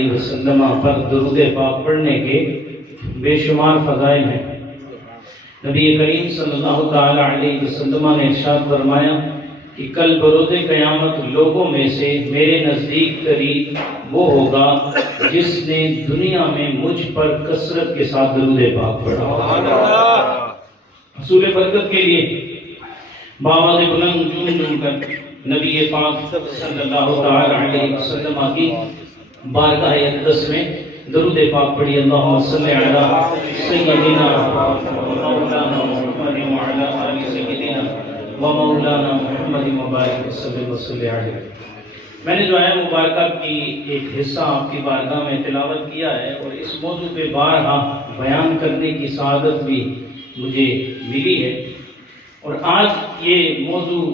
علیہ وسلم پر درود پاک پڑھنے کے بے شمار فضائل ہیں۔ نبی کریم صلی اللہ تعالی علیہ وسلم نے ارشاد فرمایا کہ کل بروز قیامت لوگوں میں سے میرے نزدیک قریب وہ ہوگا جس نے دنیا میں مجھ پر کثرت کے ساتھ درود پاک پڑھا۔ حصول برکت کے لیے بآواز بلند جھوم جھوم کر نبی پاک صلی اللہ تعالی علیہ وسلم کی بارگاہ اقدس میں درود پاک پڑھی۔ اللہم صلی علی سیدنا مولانا محمد وعلی آل سیدنا و مولانا محمد مبارک وسلم علیہ۔ میں نے جو ہے مبارکہ کی ایک حصہ آپ کی بارگاہ میں تلاوت کیا ہے اور اس موضوع پہ بارہا بیان کرنے کی سعادت بھی مجھے ملی ہے، اور آج یہ موضوع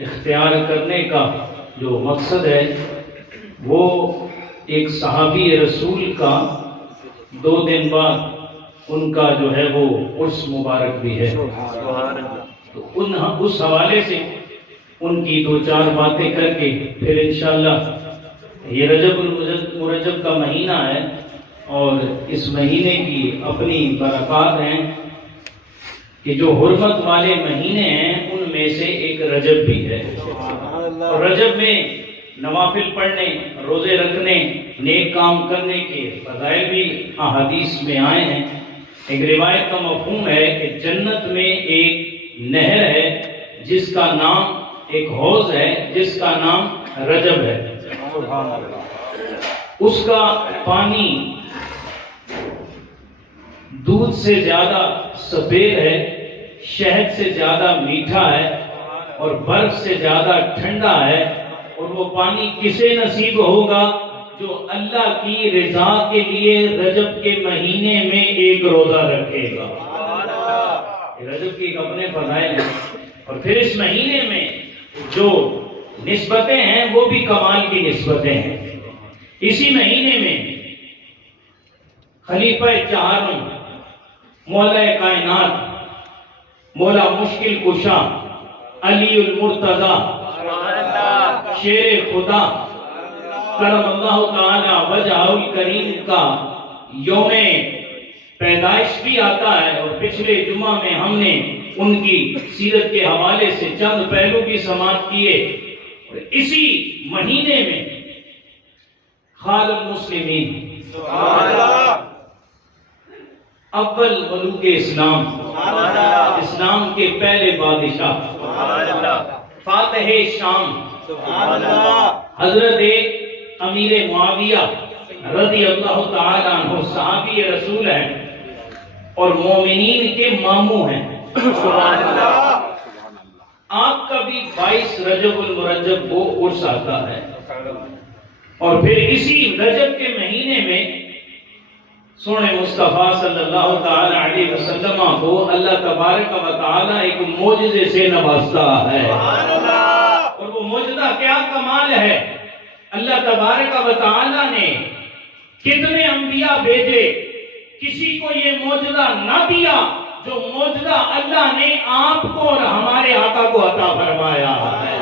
اختیار کرنے کا جو مقصد ہے وہ ایک صحابی رسول کا 2 دن بعد ان کا جو ہے وہ عرس مبارک بھی ہے، تو اس حوالے سے ان کی 2-4 باتیں کر کے پھر انشاءاللہ یہ رجب المرجب کا مہینہ ہے اور اس مہینے کی اپنی برکات ہیں کہ جو حرمت والے مہینے ہیں ان میں سے ایک رجب بھی ہے، اور رجب میں نوافل پڑھنے، روزے رکھنے، نیک کام کرنے کے فضائل بھی احادیث میں آئے ہیں۔ ایک روایت کا مفہوم ہے کہ جنت میں ایک نہر ہے جس کا نام، ایک حوض ہے جس کا نام رجب ہے، اس کا پانی دودھ سے زیادہ سفید ہے، شہد سے زیادہ میٹھا ہے اور برف سے زیادہ ٹھنڈا ہے، اور وہ پانی کسے نصیب ہوگا؟ جو اللہ کی رضا کے لیے رجب کے مہینے میں ایک روزہ رکھے گا۔ رجب کی ایک اپنے فضائل ہیں، اور پھر اس مہینے میں جو نسبتیں ہیں وہ بھی کمال کی نسبتیں ہیں۔ اسی مہینے میں خلیفہ 4 مولا کائنات، مولا مشکل کشا، علی المرتضی، شیر خدا کرم اللہ تعالی وجہ الکریم کا یوم پیدائش بھی آتا ہے، اور پچھلے جمعہ میں ہم نے ان کی سیرت کے حوالے سے چند پہلو بھی سماعت کیے، اور اسی مہینے میں خال المسلمین، اول ملوک اسلام، اسلام کے پہلے بادشاہ، فاتح شام، حضرت امیر معاویہ رضی اللہ تعالی عنہ صحابی رسول ہیں اور مومنین کے ماموں ہیں۔ آپ کا بھی 22 رجب المرجب کو عرس آتا ہے، اور پھر اسی رجب کے مہینے میں سونے مصطفیٰ صلی اللہ تعالی علیہ وسلم کو اللہ تبارک و تعالی ایک معجزے سے نوازتا ہے، اور وہ معجزہ کیا کمال ہے! اللہ تبارک و تعالی نے کتنے انبیاء بھیجے، کسی کو یہ معجزہ نہ دیا جو معجزہ اللہ نے آپ کو اور ہمارے آقا کو عطا فرمایا ہے۔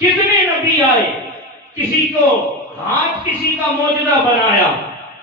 کتنے نبی آئے، کسی کو ہاتھ کسی کا معجزہ بنایا،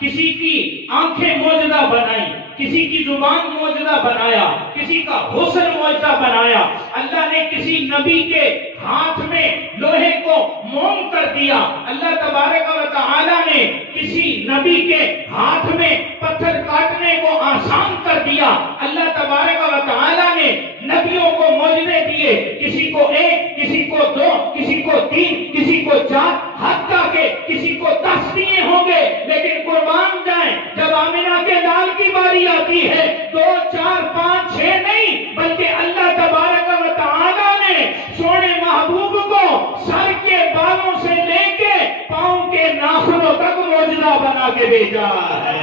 کسی کی آنکھیں معجزہ بنائی، کسی کی زبان معجزہ بنایا، کسی کا حسن معجزہ بنایا۔ اللہ نے کسی نبی کے ہاتھ میں لوہے کو موم کر دیا، اللہ تبارک و تعالی نے کسی نبی کے ہاتھ میں پتھر کاٹنے کو آسان کر دیا، اللہ تبارک و تعالی نے نبیوں کو معجزے دیے، کسی کو 1، کسی کو 2، کسی کو 3، کسی کو 4، حتیٰ کہ کسی کو 10 دیے ہوں گے، لیکن قربان جائیں جب آمنہ کے لال کی باری آتی ہے 2، 4، 5، 6 نہیں، بلکہ اللہ تبارک و تعالی نے سونے محبوب کو سر کے بالوں سے لے کے پاؤں کے ناخنوں تک معجزہ بنا کے بھیجا ہے۔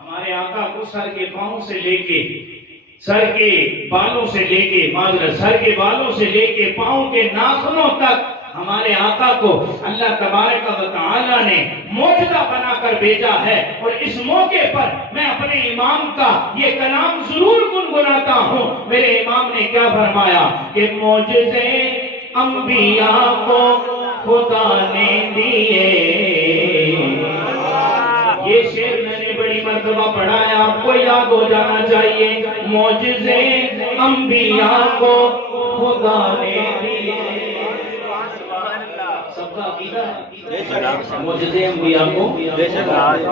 ہمارے آقا کو سر کے پاؤں سے لے کے، سر کے بالوں سے لے کے، سر کے بالوں سے لے کے پاؤں کے ناخنوں تک ہمارے آقا کو اللہ تبارک و تعالی نے معجزہ بنا کر بھیجا ہے، اور اس موقع پر میں اپنے امام کا یہ کلام ضرور گنگناتا ہوں۔ میرے امام نے کیا فرمایا کہ معجزے انبیاء کو خدا نے دیے، کو یاد ہو جانا چاہیے معجزے انبیاء کو خدا نے دیے. سب کا عقیدہ ہے معجزے انبیاء کو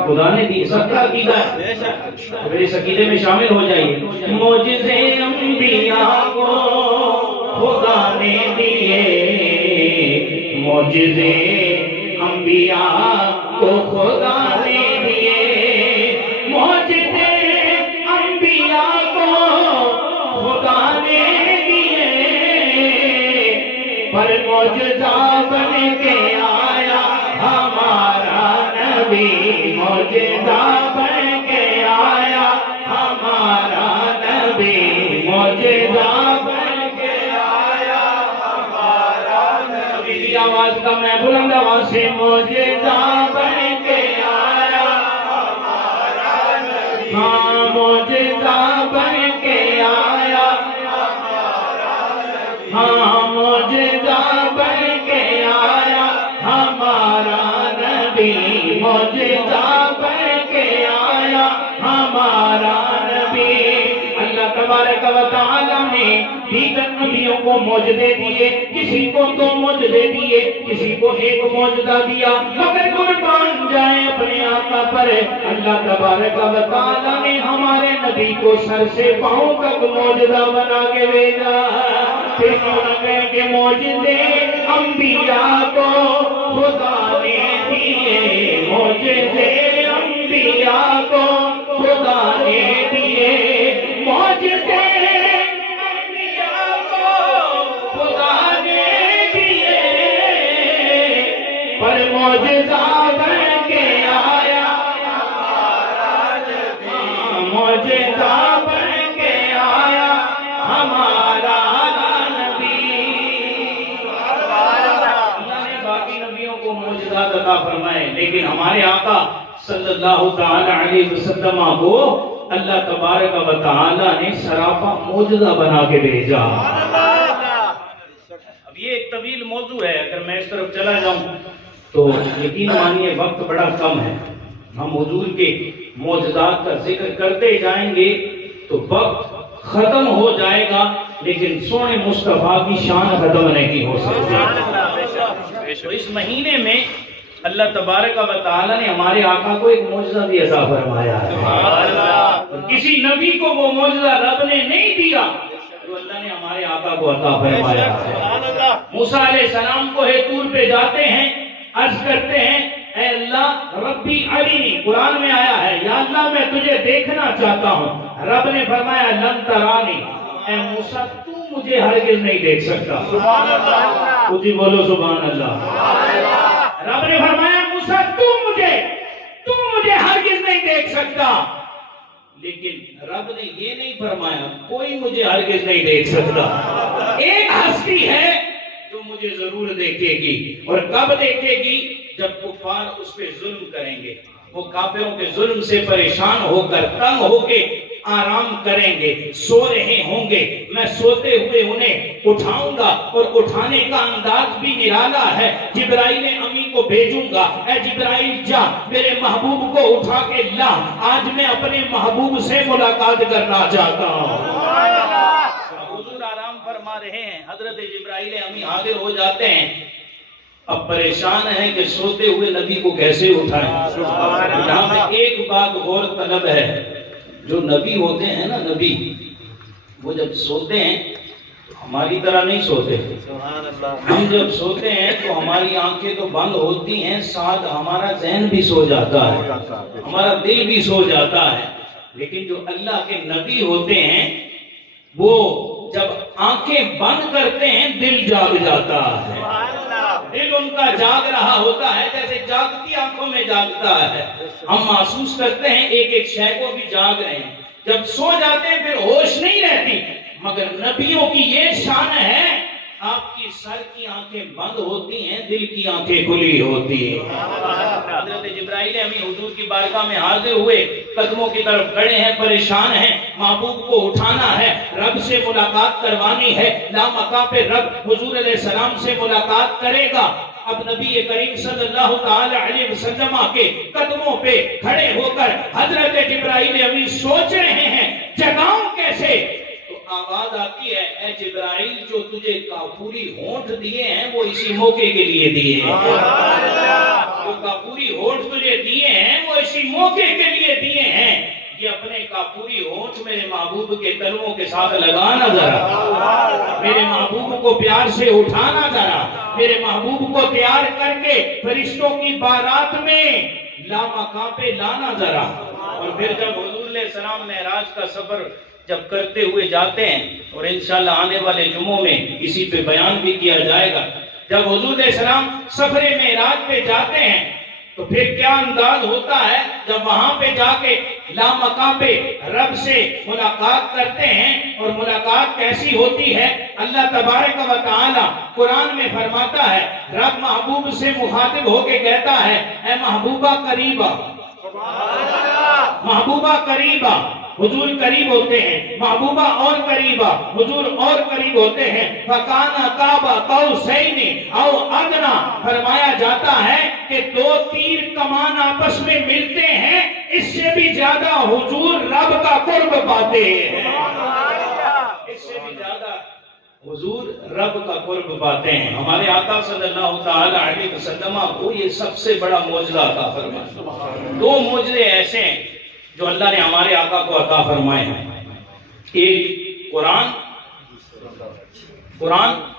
خدا نے دی. سب کا عقیدہ ہے. پھر اس عقیدے میں شامل ہو جائیے. معجزے انبیاء کو خدا نے دیے. معجزے انبیاء کو خدا نے دیے. معجزے انبیاء کو خدا نے دیے. پر معجزہ بن کے آیا ہمارا نبی. معجزہ بن کے آیا ہمارا نبی. معجزہ بن کے آیا ہمارا نبی. آواز کا میں بلند آواز سے معجزہ بن کے آیا ہمارا نبی. ہاں معجزہ بن کے آیا ہمارا نبی. ہاں معجزہ بن کے آیا ہمارا نبی. معجزہ بن کے آیا ہمارا نبی. اللہ تبارک و تعالی نے دیگر نبیوں کو معجزے دیے. کسی کو 2 معجزے دیے, کسی کو 1 معجزہ دیا. مگر قربان جائیں اپنے آقا پر. اللہ تبارک و تعالی نے ہمارے نبی کو سر سے پاؤں تک معجزہ بنا کے بھیجا. پھر کہا کہ معجزے انبیاء کو خدا نے دیے. معجزے انبیاء کو خدا نے دیے. معجزے انبیاء کو خدا نے دیے. پر معجزہ بن کے آیا ہمارا نبی. معجزہ بن کے آیا ہمارا نبی. اللہ نے باقی نبیوں کو معجزات عطا فرمائے, لیکن ہمارے آقا صلی اللہ تعالی علیہ وسلم کو اللہ تبارک و تعالی نے سراپا معجزہ بنا کے بھیجا. اب یہ ایک طویل موضوع ہے, اگر میں اس طرف چلا جاؤں تو یقین مانیے وقت بڑا کم ہے. ہم حضور کے معجزات کا ذکر کرتے جائیں گے تو وقت ختم ہو جائے گا, لیکن سونے مصطفیٰ کی شان ختم نہیں ہو سکتی. تو اس مہینے میں اللہ تبارک و تعالی نے ہمارے آقا کو ایک معجزہ بھی عطا فرمایا ہے. کسی نبی کو وہ معجزہ رب نے نہیں دیا جو اللہ نے ہمارے آقا کو عطا فرمایا ہے. موسیٰ علیہ السلام کو طور پہ جاتے ہیں, عرض کرتے ہیں اے اللہ ربی ارینی. قرآن میں آیا ہے یا اللہ میں تجھے دیکھنا چاہتا ہوں. رب نے فرمایا لن ترانی. اے موسیٰ تو مجھے ہرگز نہیں دیکھ سکتا. کچھ بولو سبحان اللہ. رب نے فرمایا موسیٰ تو مجھے ہرگز نہیں دیکھ سکتا. لیکن رب نے یہ نہیں فرمایا کوئی مجھے ہرگز نہیں دیکھ سکتا. ایک ہستی ہے جو مجھے ضرور دیکھے گی. اور کب دیکھے گی؟ جب کفار اس پہ ظلم کریں گے. وہ کافروں کے ظلم سے پریشان ہو کر تنگ ہو کے آرام کریں گے, سو رہے ہوں گے. میں سوتے ہوئے انہیں اٹھاؤں گا اور اٹھانے کا انداز بھی نرالا ہے. جبرائیل امی کو بھیجوں گا, اے جبرائیل جا میرے محبوب کو اٹھا کے لا, آج میں اپنے محبوب سے ملاقات کرنا چاہتا ہوں. حضور آرام فرما رہے ہیں, حضرت جبرائیل امی حاضر ہو جاتے ہیں. اب پریشان ہیں کہ سوتے ہوئے نبی کو کیسے اٹھائیں. یہاں پہ ایک بات غور طلب ہے, جو نبی ہوتے ہیں نا, نبی وہ جب سوتے ہیں تو ہماری طرح نہیں سوتے. ہم جب سوتے ہیں تو ہماری آنکھیں تو بند ہوتی ہیں, ساتھ ہمارا ذہن بھی سو جاتا ہے, ہمارا دل بھی سو جاتا ہے. لیکن جو اللہ کے نبی ہوتے ہیں وہ جب آنکھیں بند کرتے ہیں دل جاگ جاتا ہے. دل ان کا جاگ رہا ہوتا ہے جیسے جاگتی آنکھوں میں جاگتا ہے. ہم محسوس کرتے ہیں ایک ایک شے کو بھی جاگ رہے ہیں. جب سو جاتے ہیں پھر ہوش نہیں رہتی. مگر نبیوں کی یہ شان ہے, آپ کی سر کی آنکھیں بند ہوتی ہیں, دل کی آنکھیں کھلی ہوتی ہیں. حضرت جبرائیل امی حضور کی بارگاہ میں حاضر ہوئے, قدموں کی طرف کھڑے ہیں, پریشان ہیں. محبوب کو اٹھانا ہے, رب سے ملاقات کروانی ہے. لامکاں پہ رب حضور علیہ السلام سے ملاقات کرے گا. اب نبی کریم صلی اللہ تعالی علیہ وسلم کے قدموں پہ کھڑے ہو کر حضرت جبرائیل امین سوچ رہے ہیں جگاؤں کیسے؟ تو آواز آتی ہے اے جبرائیل جو تجھے کافوری ہونٹ دیے ہیں وہ اسی موقع کے لیے دیے ہیں، جو کافوری ہونٹ تجھے دیے ہیں وہ اسی موقع کے لیے دیے ہیں، یہ اپنے کافوری ہونٹ میرے محبوب کے تلووں کے ساتھ لگانا ذرا، میرے محبوب کو پیار سے اٹھانا ذرا، میرے محبوب کو تیار کر کے فرشتوں کی بارات میں لامکاں پہ لانا ذرا۔ اور پھر جب حضور علیہ السلام معراج کا سفر جب کرتے ہوئے جاتے ہیں، اور انشاءاللہ آنے والے جمعوں میں اسی پہ بیان بھی کیا جائے گا، جب حضور علیہ السلام سفر معراج پہ جاتے ہیں تو پھر کیا انداز ہوتا ہے جب وہاں پہ جا کے لامکاں پہ رب سے ملاقات کرتے ہیں۔ اور ملاقات کیسی ہوتی ہے؟ اللہ تبارک و تعالی قرآن میں فرماتا ہے، رب محبوب سے مخاطب ہو کے کہتا ہے اے محبوبہ قریبا، محبوبہ قریبا، حضور قریب ہوتے ہیں، محبوبہ اور قریبا، حضور اور قریب ہوتے ہیں۔ فَكَانَ قَابَ قَوْسَيْنِ أَوْ أَدْنَىٰ، فرمایا جاتا ہے کہ دو تیر کمان آپس میں ملتے ہیں، اس سے بھی زیادہ حضور رب کا قرب پاتے ہیں، اس سے بھی زیادہ حضور رب کا قرب پاتے ہیں۔ ہمارے آقا صلی اللہ تعالی علیہ وسلم کو یہ سب سے بڑا معجزہ عطا فرمایا۔ دو معجزے ایسے ہیں جو اللہ نے ہمارے آقا کو عطا فرمائے ہیں، ایک قرآن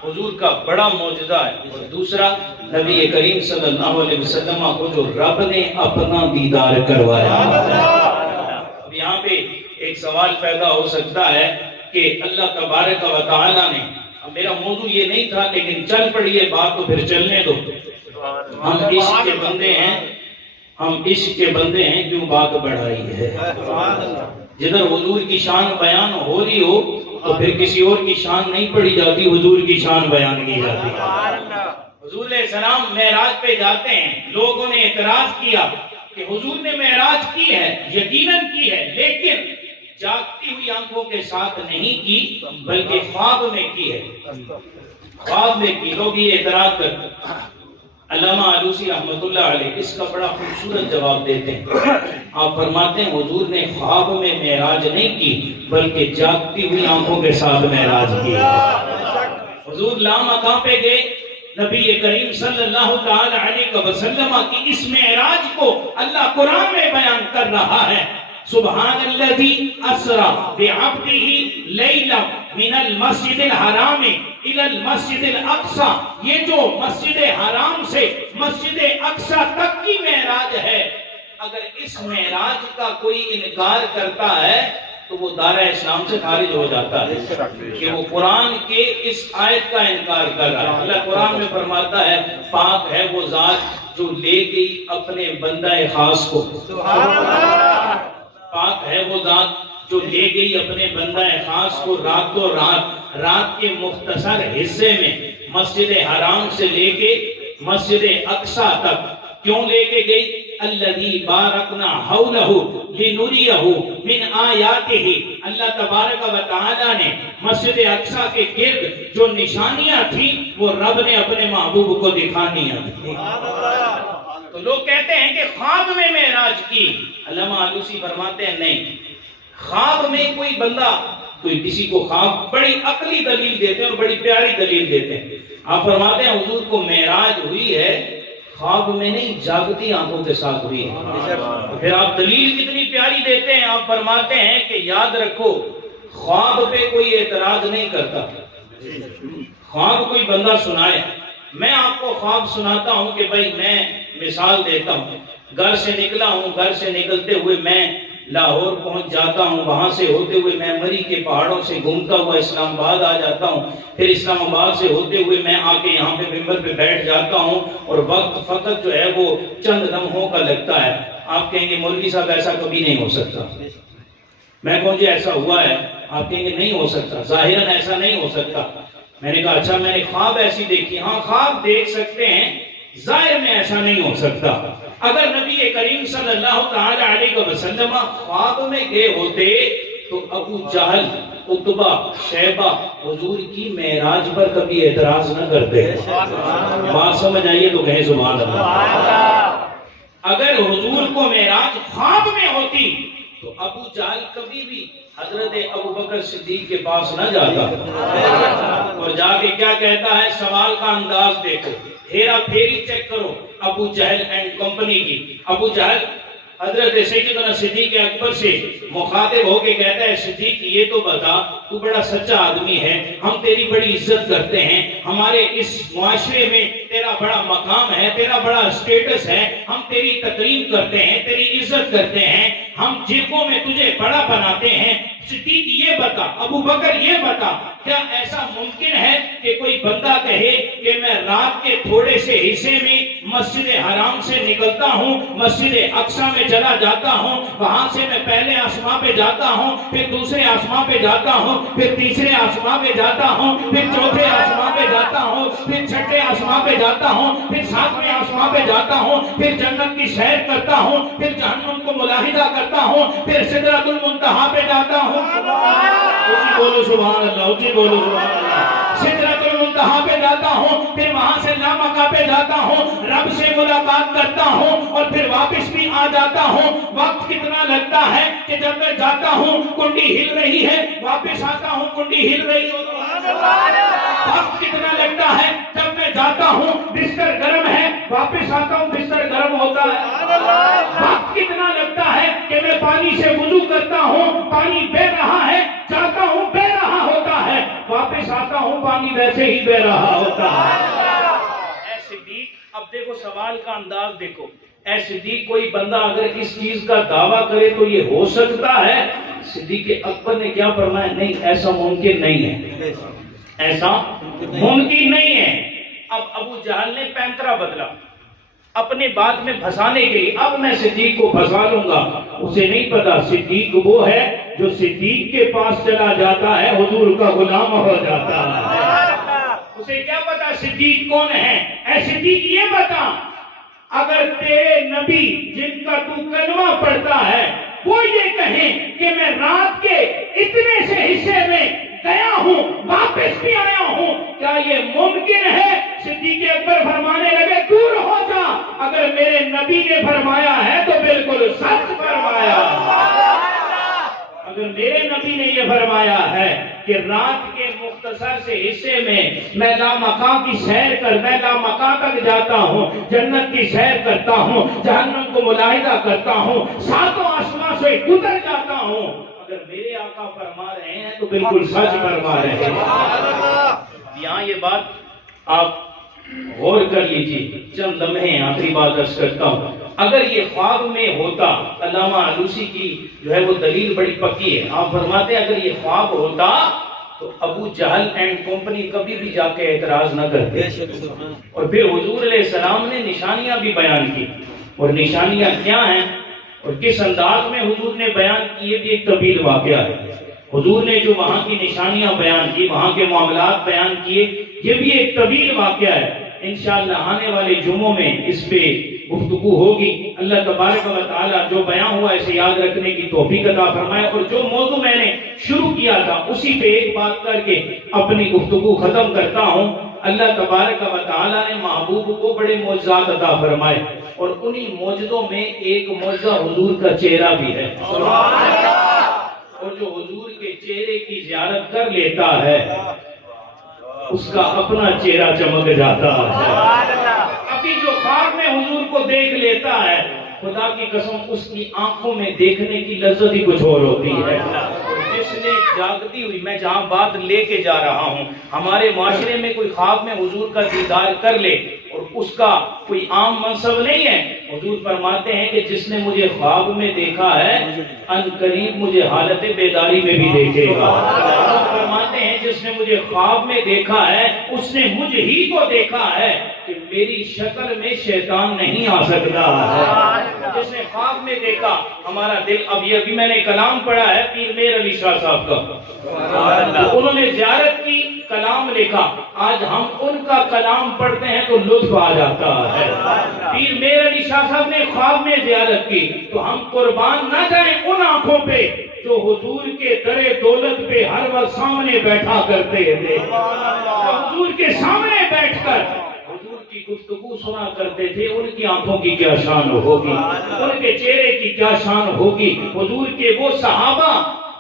حضور کا بڑا معجزہ ہے، اور دوسرا نبی کریم صلی اللہ علیہ وسلم کو جو رب نے اپنا دیدار کروایا۔ اب یہاں پہ ایک سوال پیدا ہو سکتا ہے کہ اللہ تبارک و تعالی نے، میرا موضوع یہ نہیں تھا لیکن چل پڑی ہے بات تو پھر چلنے دو، ہم عشق کے بندے ہیں، ہم عشق کے بندے ہیں، کیوں بات بڑھائی ہے؟ جدھر حضور کی شان بیان ہو رہی ہو تو پھر کسی اور کی شان نہیں پڑھی جاتی، حضور کی شان بیان کی جاتی۔ حضور علیہ السلام معراج پہ جاتے ہیں، لوگوں نے اعتراض کیا کہ حضور نے معراج کی ہے، یقیناً کی ہے، لیکن جاگتی ہوئی آنکھوں کے ساتھ نہیں کی بلکہ خواب میں کی ہے، خواب میں کی۔ لوگ یہ اعتراض کرتے، علامہ آلوسی رحمۃ اللہ علیہ اس کا بڑا خوبصورت جواب دیتے ہیں۔ آپ فرماتے ہیں حضور نے خواب میں معراج نہیں کی بلکہ جاگتی ہوئی آنکھوں کے ساتھ معراج کی۔ حضور لامکاں پہ گئے، نبی کریم صلی اللہ تعالی علیہ وسلم کی اس معراج کو اللہ قرآن میں بیان کر رہا ہے۔ سبحان الذی اسری بعبدہ لیلا من المسجد الحرام الی المسجد الاقصی، یہ جو مسجد حرام سے مسجد اقصی تک کی معراج ہے، اگر اس معراج کا کوئی انکار کرتا ہے تو وہ دارہ اسلام سے خارج ہو جاتا ہے کہ وہ قرآن کے اس آیت کا انکار کر رہا ہے۔ اللہ قرآن میں فرماتا ہے پاک ہے وہ ذات جو لے گئی اپنے بندہ خاص کو، پاک ہے وہ ذات جو لے گئی اپنے بندہ خاص کو راتوں رات کے مختصر حصے میں مسجد حرام سے لے کے مسجد اقصی تک کیوں لے کے گئی؟ الذی بارکنا حولہ لنریہ من آیاتہ، اللہ تبارک و تعالی نے مسجد اقصی کے گرد جو نشانیاں تھیں وہ رب نے اپنے محبوب کو دکھانیاں تھیں۔ تو لوگ کہتے ہیں کہ خواب میں معراج کی، علامہ آلوسی فرماتے ہیں نہیں، خواب میں کوئی بندہ کوئی کسی کو خواب بڑی عقلی دلیل دیتے ہیں اور بڑی پیاری دلیل دیتے ہیں۔ آپ فرماتے ہیں حضور کو معراج ہوئی ہے خواب میں نہیں، جاگتی آنکھوں کے ساتھ ہوئی ہے۔ پھر آپ دلیل کتنی پیاری دیتے ہیں، آپ فرماتے ہیں کہ یاد رکھو خواب پہ کوئی اعتراض نہیں کرتا، خواب کوئی بندہ سنائے، میں آپ کو خواب سناتا ہوں کہ بھائی میں مثال دیتا ہوں، گھر سے نکلا ہوں، گھر سے نکلتے ہوئے میں لاہور پہنچ جاتا ہوں، وہاں سے ہوتے ہوئے میں مری کے پہاڑوں سے گھومتا ہوا اسلام آباد آ جاتا ہوں، پھر اسلام آباد سے ہوتے ہوئے میں آ کے یہاں پہ ممبر پہ بیٹھ جاتا ہوں، اور وقت فقط جو ہے وہ چند لمحوں کا لگتا ہے۔ آپ کہیں گے مولوی صاحب ایسا کبھی نہیں ہو سکتا، میں کہوں جی ایسا ہوا ہے، آپ کہیں گے نہیں ہو سکتا، ظاہراً ایسا نہیں ہو سکتا۔ میں نے کہا اچھا میں نے خواب ایسی دیکھی، ہاں خواب دیکھ سکتے ہیں، ظاہر میں ایسا نہیں ہو سکتا۔ اگر نبی کریم صلی اللہ تعالی علیہ وسلم خواب میں گئے ہوتے تو ابو جہل، عتبہ، شیبہ حضور کی معراج پر کبھی اعتراض نہ کرتے۔ بات سمجھ آئیے تو کہیں سبحان اللہ۔ اگر حضور کو معراج خواب میں ہوتی تو ابو جہل کبھی بھی حضرت ابوبکر صدیق کے پاس نہ جاتا، اور جا کے کیا کہتا ہے، سوال کا انداز دیکھو، ہیرا پھیری چیک کرو ابو جہل اینڈ کمپنی کی۔ ابو جہل حضرت سیدنا صدیق اکبر سے مخاطب ہو کے کہتا ہے، صدیق یہ تو بتا، تو بڑا سچا آدمی ہے، ہم تیری بڑی عزت کرتے ہیں، ہمارے اس معاشرے میں تیرا بڑا مقام ہے، تیرا بڑا اسٹیٹس ہے، ہم تیری تکریم کرتے ہیں، تیری عزت کرتے ہیں، ہم جیبوں میں تجھے بڑا بناتے ہیں۔ صدیق یہ بتا، ابو بکر یہ بتا، کیا ایسا ممکن ہے کہ کوئی بندہ کہے کہ میں رات کے تھوڑے سے حصے میں مسجد حرام سے نکلتا ہوں، مسجد اقصی میں چلا جاتا ہوں، وہاں سے میں پہلے آسمان پہ جاتا ہوں، پھر دوسرے آسمان پہ جاتا ہوں، پھر تیسرے آسمان پہ جاتا ہوں، پھر چوتھے آسمان پہ جاتا ہوں، پھر چھٹے آسمان پہ جاتا ہوں، پھر ساتویں آسمان پہ جاتا ہوں، پھر جنت کی سیر کرتا ہوں، پھر جہنم کو ملاحظہ کرتا ہوں، پھر سدرۃ المنتہا پہ جاتا ہوں۔ اونچی بولو سبحان اللہ، اونچی بولو سبحان اللہ۔ سدرۃ المنتہا پہ جاتا ہوں، پھر وہاں سے لامکہ پہ جاتا ہوں، رب سے ملاقات کرتا ہوں، اور پھر واپس بھی آ جاتا ہوں۔ وقت کتنا لگتا ہے کہ جب میں جاتا ہوں کنڈی ہل رہی ہے، واپس آتا ہوں کنڈی ہل رہی ہو۔ وقت کتنا لگتا ہے جب میں جاتا ہوں بستر گرم ہے، واپس آتا ہوں بستر گرم ہوتا ہے۔ وقت کتنا لگتا ہے کہ میں پانی سے وضو کرتا ہوں، پانی بہ رہا ہے، جاتا ہوں بہ رہا ہوتا ہے، واپس آتا ہوں پانی ویسے ہی بہ رہا ہوتا ہے۔ اے صدیق، اب دیکھو سوال کا انداز دیکھو، اے صدیق کوئی بندہ اگر اس چیز کا دعویٰ کرے تو یہ ہو سکتا ہے؟ صدیق اکبر نے کیا فرمایا؟ نہیں، ایسا ممکن نہیں ہے، ایسا ممکن نہیں ہے۔ اب ابو جہل نے پینترا بدلا اپنے بات میں پھنسانے کے لیے، اب میں صدیق کو پھنسا لوں گا۔ اسے نہیں پتا صدیق وہ ہے جو صدیق کے پاس چلا جاتا ہے حضور کا غلام ہو جاتا ہے۔ اسے کیا پتا صدیق کون ہے؟ اے صدیق یہ بتا، اگر تیرے نبی جن کا تو کلمہ پڑھتا ہے وہ یہ کہیں کہ میں رات کے اتنے سے حصے میں گیا ہوں، واپس بھی آیا ہوں، کیا یہ ممکن ہے؟ صدیق اکبر فرمانے لگے، دور ہو جا، اگر میرے نبی نے فرمایا ہے تو بالکل سچ فرمایا۔ اگر میرے نبی نے یہ فرمایا ہے کہ رات کے مختصر سے حصے میں لامکاں کی سیر کر، میں لامکاں تک جاتا ہوں، جنت کی سیر کرتا ہوں، جہنم کو ملاحظہ کرتا ہوں، ساتوں آسمان سے گزر جاتا ہوں، اگر میرے آقا فرما رہے ہیں تو بالکل سچ فرما رہے ہیں۔ یہاں یہ بات آپ غور کر لیجیے، چند لمحے آخری بات عرض کرتا ہوں۔ اگر یہ خواب میں ہوتا، علامہ علوسی کی جو ہے وہ دلیل بڑی پکی ہے، آپ فرماتے ہیں اگر یہ خواب ہوتا تو ابو جہل اینڈ کمپنی کبھی بھی جا کے اعتراض نہ کرتے، اور پھر حضور علیہ السلام نے نشانیاں بھی بیان کی، اور نشانیاں کیا ہیں اور کس انداز میں حضور نے بیان کی، یہ بھی ایک طویل واقعہ ہے۔ حضور نے جو وہاں کی نشانیاں بیان کی، وہاں کے معاملات بیان کیے، یہ بھی ایک طویل واقعہ ہے۔ انشاءاللہ آنے والے جمعوں میں اس پہ گفتگو ہوگی۔ اللہ تبارک و تعالی جو بیان ہوا اسے یاد رکھنے کی توفیق عطا فرمائے، اور جو موضوع میں نے شروع کیا تھا اسی پہ ایک بات کر کے اپنی گفتگو ختم کرتا ہوں۔ اللہ تبارک و تعالی نے محبوب کو بڑے معجزات عطا فرمائے، اور انہی معجزوں میں ایک معجزہ حضور کا چہرہ بھی ہے، اور جو حضور کے چہرے کی زیارت کر لیتا ہے اس کا اپنا چہرہ چمک جاتا ہے۔ ابھی جو خواب میں حضور کو دیکھ لیتا ہے، خدا کی قسم اس کی آنکھوں میں دیکھنے کی لذت ہی کچھ اور ہوتی ہے۔ جس نے جاگتی ہوئی، میں جہاں بات لے کے جا رہا ہوں، ہمارے معاشرے میں کوئی خواب میں حضور کا دیدار کر لے اور اس کا کوئی عام منصب نہیں ہے، حضور فرماتے ہیں کہ جس نے مجھے خواب میں دیکھا ہے ان قریب مجھے حالت بیداری میں بھی دیکھے گا۔ حضور فرماتے ہیں جس نے مجھے خواب میں دیکھا ہے اس نے مجھ ہی کو دیکھا ہے کہ میری شکل میں شیطان نہیں آ سکتا ہے۔ جس نے خواب میں دیکھا، ہمارا دل، ابھی میں نے کلام پڑھا ہے پیر میر علی شاہ صاحب کا، انہوں نے زیارت کی، کلام لکھا، آج ہم ان کا کلام پڑھتے ہیں تو لطف آ جاتا ہے۔ پیر میر علی شاہ صاحب نے خواب میں زیارت کی، تو ہم قربان نہ جائیں ان آنکھوں پہ جو حضور کے در دولت پہ ہر وقت سامنے بیٹھا کرتے تھے، حضور کے سامنے بیٹھ کر حضور کی گفتگو سنا کرتے تھے، ان کی آنکھوں کی کیا شان ہوگی، ان کے چہرے کی کیا شان ہوگی۔ حضور کے وہ صحابہ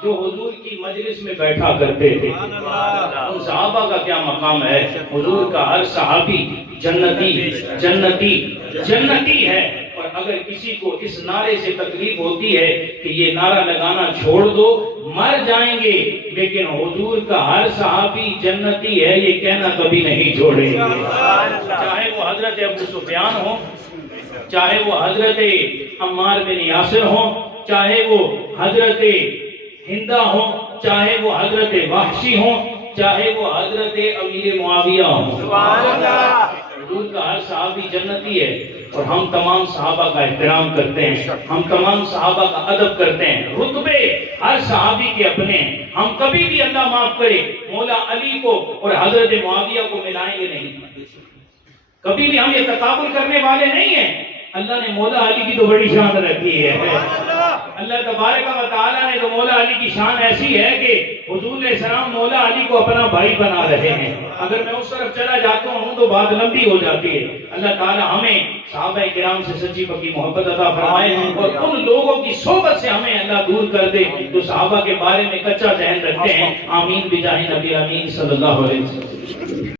جو حضور کی مجلس میں بیٹھا کرتے تھے، ان صحابہ کا کیا مقام ہے۔ حضور کا ہر صحابی جنتی جنتی جنتی ہے۔ اور اگر کسی کو اس نعرے سے تکلیف ہوتی ہے کہ یہ نعرہ لگانا چھوڑ دو، مر جائیں گے، لیکن حضور کا ہر صحابی جنتی ہے، یہ کہنا کبھی نہیں چھوڑیں گے۔ چاہے وہ حضرت ابو سفیان ہو، چاہے وہ حضرت عمار بن یاسر ہو، چاہے وہ حضرت ہندہ ہو، چاہے وہ حضرت وحشی ہو، چاہے وہ حضرت امیر معاویہ ہو، حضور کا ہر صحابی جنتی ہے۔ اور ہم تمام صحابہ کا احترام کرتے ہیں، ہم تمام صحابہ کا ادب کرتے ہیں، رتبے ہر صحابی کے اپنے ہیں۔ ہم کبھی بھی اللہ معاف کرے مولا علی کو اور حضرت معاویہ کو ملائیں گے نہیں، کبھی بھی ہم یہ تقابل کرنے والے نہیں ہیں۔ اللہ نے مولا علی کی تو بڑی شان رکھی ہے، اللہ تبارک و تعالیٰ نے تو مولا علی کی شان ایسی ہے کہ حضور علیہ السلام مولا علی کو اپنا بھائی بنا رہے ہیں۔ اگر میں اس طرف چلا جاتا ہوں تو بات لمبی ہو جاتی ہے۔ اللہ تعالیٰ ہمیں صحابہ کرام سے سچی پکی محبت عطا فرمائے، اور ان لوگوں کی صحبت سے ہمیں اللہ دور کر دے جو صحابہ کے بارے میں کچا ذہن رکھتے ہیں۔ آمین بجاہ نبی امین صلی اللہ علیہ وسلم۔